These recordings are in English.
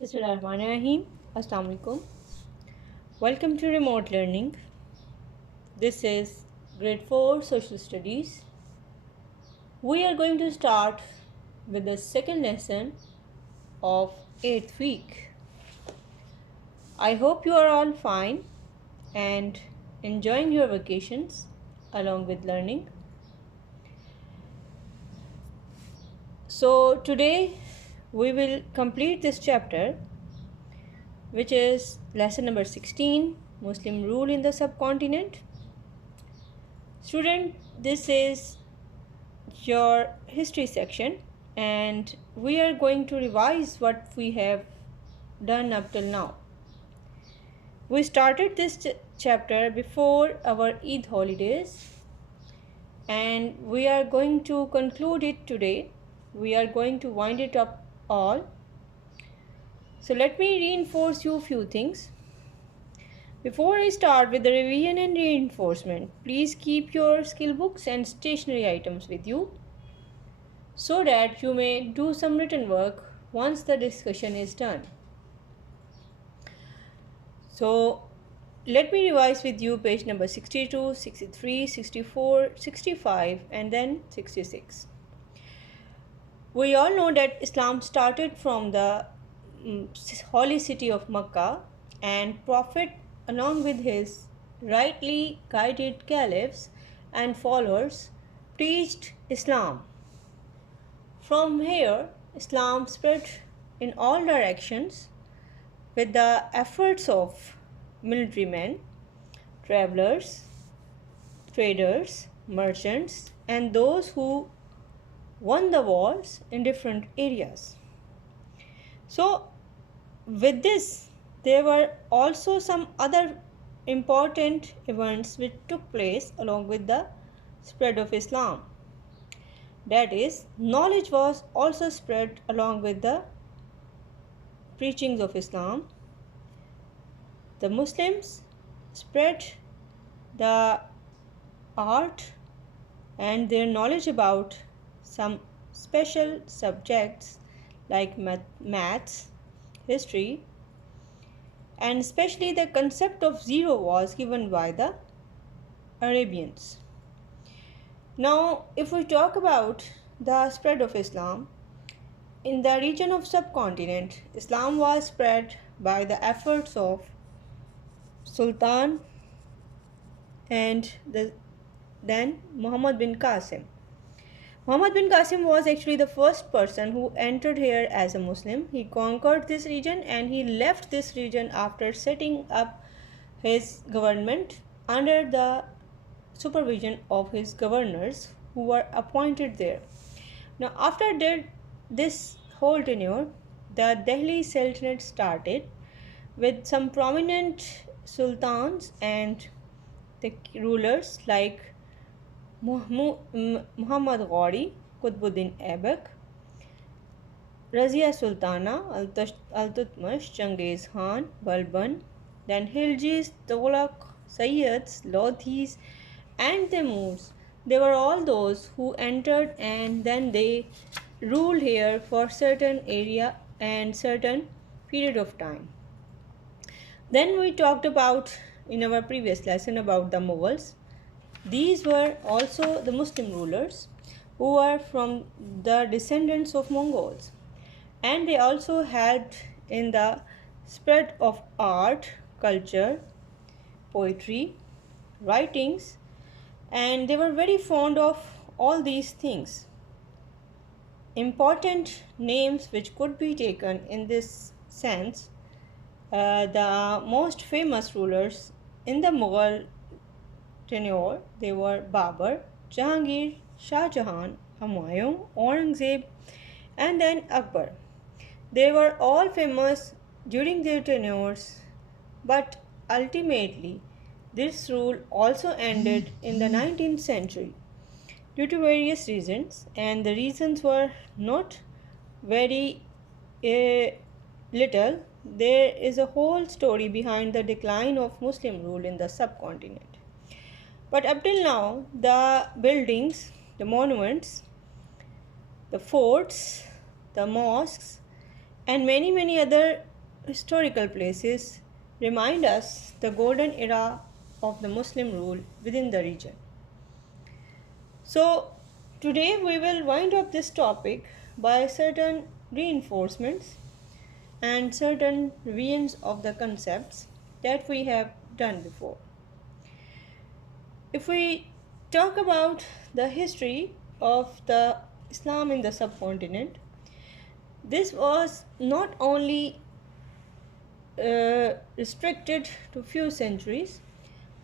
Bismillahirrahmanirrahim. Assalamu alaikum. Welcome to remote learning. This is grade 4 social studies. We are going to start with the second lesson of 8th week. I hope you are all fine and enjoying your vacations along with learning. So today we will complete this chapter, which is lesson number 16, Muslim rule in the subcontinent. Student, this is your history section and we are going to revise what we have done up till now. We started this chapter before our Eid holidays and we are going to conclude it today. We are going to wind it up all. So let me reinforce you a few things. Before I start with the revision and reinforcement, please keep your skill books and stationery items with you so that you may do some written work once the discussion is done. So let me revise with you page number 62, 63, 64, 65 and then 66. We all know that Islam started from the holy city of Makkah, and Prophet along with his rightly guided caliphs and followers preached Islam. From here, Islam spread in all directions with the efforts of military men, travelers, traders, merchants, and those who won the wars in different areas. So, with this, there were also some other important events which took place along with the spread of Islam. That is, knowledge was also spread along with the preachings of Islam. The Muslims spread the art and their knowledge about some special subjects like maths, history, and especially the concept of zero was given by the Arabians. Now, if we talk about the spread of Islam, in the region of subcontinent, Islam was spread by the efforts of Sultan and then Muhammad bin Qasim. Muhammad bin Qasim was actually the first person who entered here as a Muslim. He conquered this region and he left this region after setting up his government under the supervision of his governors who were appointed there. Now, after this whole tenure, the Delhi Sultanate started with some prominent sultans and the rulers like Muhammad Ghori, Qutbuddin Aibak, Razia Sultana, Al-Tutmash, Genghis Khan, Balban, then Hiljis, Tughlaq, Sayyids, Lothis, and Timurs. They were all those who entered and then they ruled here for certain area and certain period of time. Then we talked about in our previous lesson about the Mughals. These were also the Muslim rulers who were from the descendants of Mongols, and they also helped in the spread of art, culture, poetry, writings, and they were very fond of all these things. Important names which could be taken in this sense, the most famous rulers in the Mughal tenure, they were Babur, Jahangir, Shah Jahan, Humayun, Aurangzeb, and then Akbar. They were all famous during their tenures, but ultimately this rule also ended in the 19th century due to various reasons, and the reasons were not very little. There is a whole story behind the decline of Muslim rule in the subcontinent. But up till now, the buildings, the monuments, the forts, the mosques, and many other historical places remind us the golden era of the Muslim rule within the region. So, today we will wind up this topic by certain reinforcements and certain revisions of the concepts that we have done before. If we talk about the history of the Islam in the subcontinent, this was not only restricted to few centuries,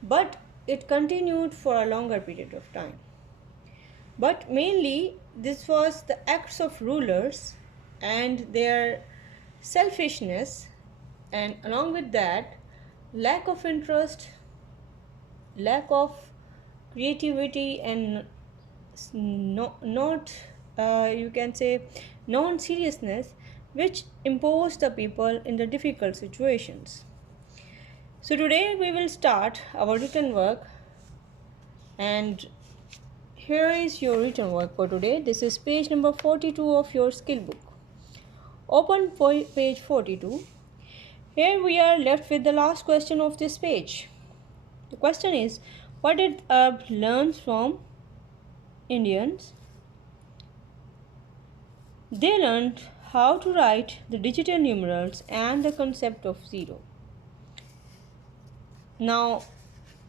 but it continued for a longer period of time. But mainly this was the acts of rulers and their selfishness, and along with that lack of interest, lack of creativity, and not you can say non-seriousness, which imposed the people in the difficult situations. So today we will start our written work, and here is your written work for today. This is page number 42 of your skill book. Open page 42. Here we are left with the last question of this page. The question is, what did Arab learn from Indians? They learned how to write the digital numerals and the concept of zero. Now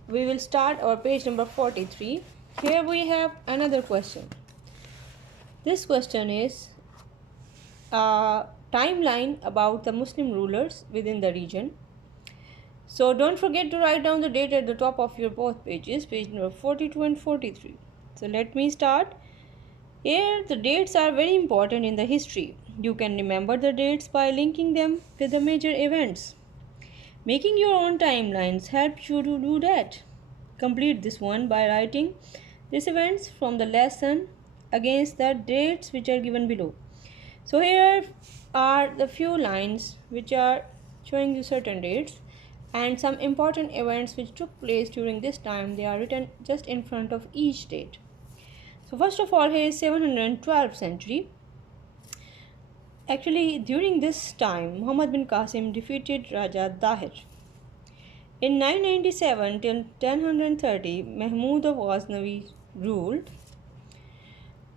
we will start our page number 43. Here we have another question. This question is a timeline about the Muslim rulers within the region. So don't forget to write down the date at the top of your both pages, page number 42 and 43. So let me start. Here the dates are very important in the history. You can remember the dates by linking them with the major events. Making your own timelines helps you to do that. Complete this one by writing these events from the lesson against the dates which are given below. So here are the few lines which are showing you certain dates and some important events which took place during this time. They are written just in front of each date. So first of all, here is 712th century. Actually, during this time, Muhammad bin Qasim defeated Raja Dahir. In 997 till 1030, Mahmud of Ghaznavi ruled.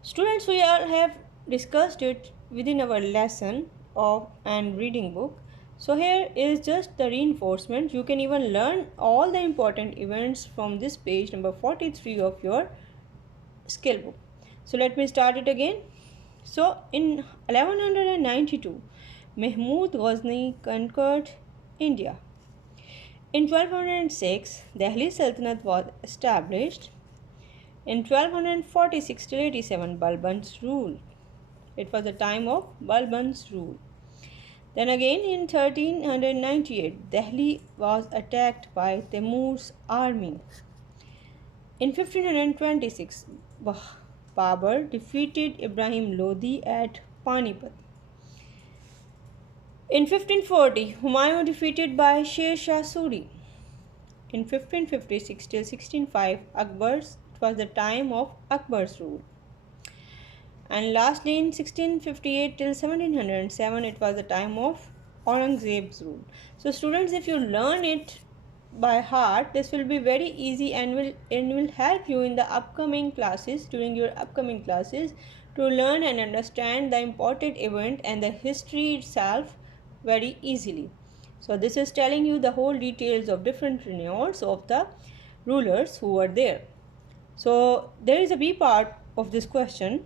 Students, we all have discussed it within our lesson of and reading book. So here is just the reinforcement. You can even learn all the important events from this page number 43 of your skill book. So let me start it again. So in 1192, Mahmud Ghazni conquered India. In 1206, Delhi Sultanate was established. In 1246 till 87, Balban's rule. It was the time of Balban's rule. Then again in 1398, Delhi was attacked by Timur's army. In 1526, Babur defeated Ibrahim Lodi at Panipat. In 1540, Humayun defeated by Sher Shah Suri. In 1556 till 1605, it was the time of Akbar's rule. And lastly in 1658 till 1707, it was the time of Aurangzeb's rule. So students, if you learn it by heart, this will be very easy and will help you in the upcoming classes, during your upcoming classes, to learn and understand the important event and the history itself very easily. So this is telling you the whole details of different tenures of the rulers who were there. So there is a B part of this question.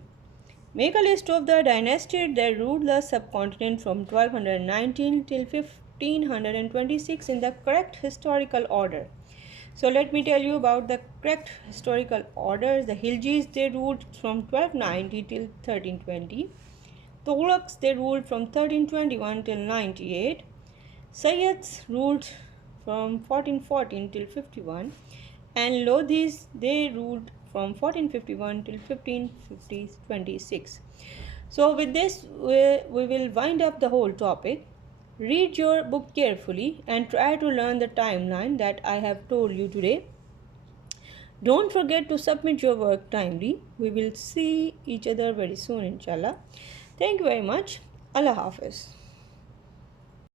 Make a list of the dynasties that ruled the subcontinent from 1219 till 1526 in the correct historical order. So let me tell you about the correct historical orders. The Khiljis, they ruled from 1290 till 1320. Tughlaqs, they ruled from 1321 till 98. Sayyids ruled from 1414 till 51. And Lodhis, they ruled from 1451 till 1526. So with this we will wind up the whole topic. Read your book carefully and try to learn the timeline that I have told you today. Don't forget to submit your work timely. We will see each other very soon, inshallah. Thank you very much. Allah Hafiz.